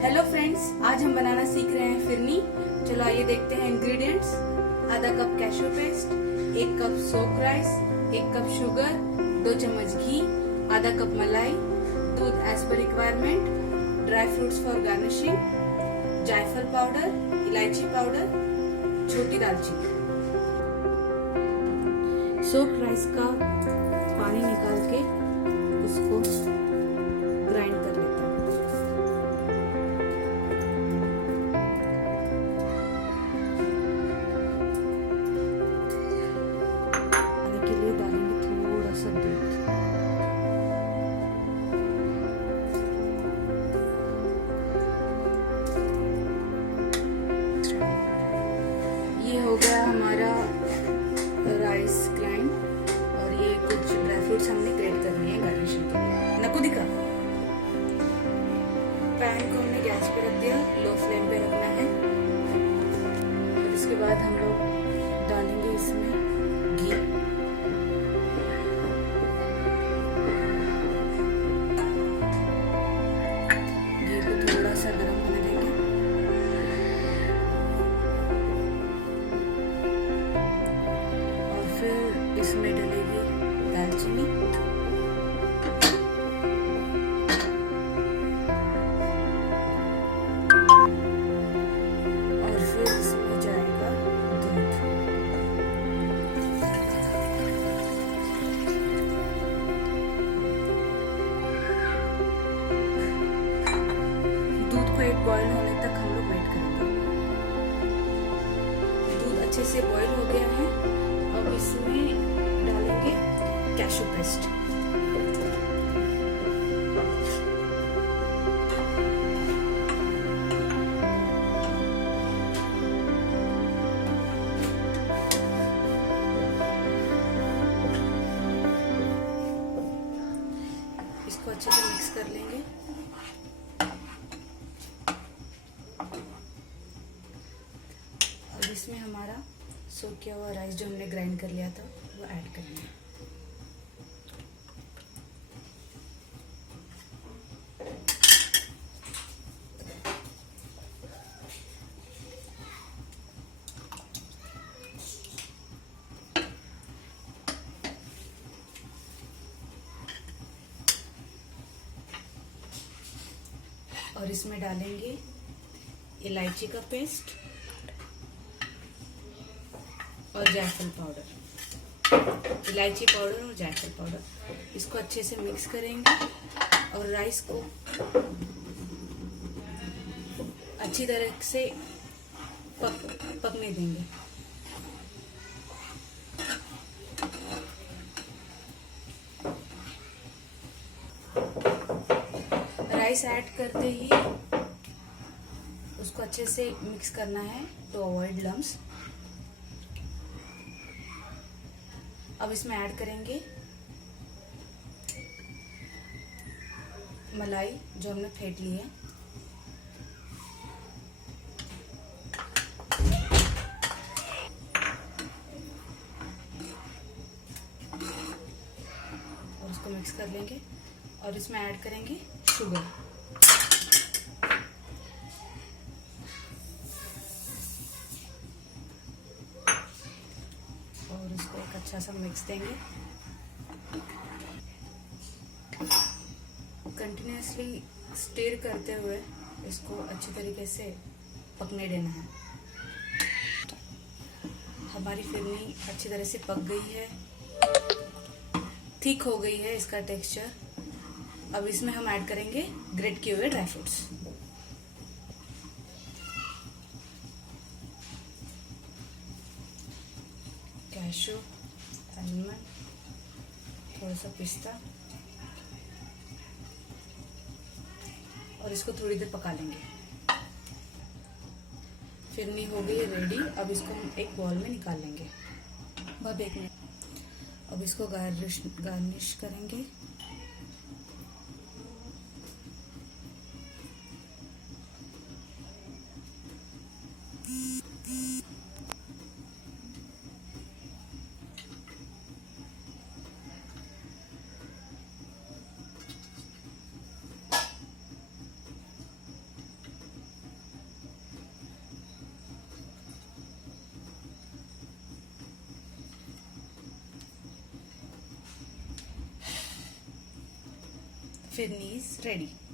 Hello friends, आज हम बनाना सीख रहे हैं फिरनी। चलो आइए देखते हैं इंग्रेडिएंट्स। आधा cup cashew paste, 1 cup soak rice, 1 cup sugar, 2 चम्मच घी, आधा कप मलाई, दूध as per requirement, dry fruits for garnishing, जायफल पाउडर, इलायची पाउडर, छोटी दालचीनी। सोक राइस का पानी निकाल के उसको ग्राइंड कर लेते हैं। के लिए डालेंगे थोड़ा सा दूध। ये हो गया हमारा राइस ग्राइंड और ये कुछ ड्राई फ्रूट्स हमने ग्रेट करनी है गार्निशिंग के लिए। नकू दिखा। पैन को हमने गैस पे रख दिया, लो फ्लेम पे रखना है। और इसके बाद हम लोग डालेंगे इसमें घी। घी को थोड़ा सा गर्म होने देंगे। और फिर इसमें डलेगी दालचीनी, और फिर इसमें जाएगा दूध। दूध को एक बॉईल होने तक हम लोग वेट करेंगे। दूध अच्छे से बॉईल हो गया है। अब इसमें डालेंगे कैशू पेस्ट। इसको अच्छे से मिक्स कर लेंगे। अब इसमें हमारा सोक किया हुआ राइस जो हमने ग्राइंड कर लिया था वो ऐड करेंगे। और इसमें डालेंगे इलायची का पेस्ट और जायफल पाउडर। इलायची पाउडर और जायफल पाउडर, इसको अच्छे से मिक्स करेंगे और राइस को अच्छी तरह से पकने देंगे। राइस ऐड करते ही उसको अच्छे से मिक्स करना है टू अवॉइड लम्स। अब इसमें ऐड करेंगे मलाई जो हमने फेंट ली है। और उसको मिक्स कर लेंगे और इसमें ऐड करेंगे शुगर। और इसको एक अच्छा सा मिक्स देंगे। कंटिन्यूसली स्टीर करते हुए इसको अच्छी तरीके से पकने देना है। हमारी फिरनी अच्छी तरह से पक गई है, थिक हो गई है इसका टेक्सचर। अब इसमें हम ऐड करेंगे ग्रेट किए हुए ड्राई फ्रूट्स। कैशू, आलमंड, थोड़ा सा पिस्ता, और इसको थोड़ी देर पका लेंगे। फिरनी हो गई है रेडी। अब इसको हम एक बॉल में निकाल लेंगे। बस 1 मिनट। अब इसको गार्निश करेंगे। Firni is ready.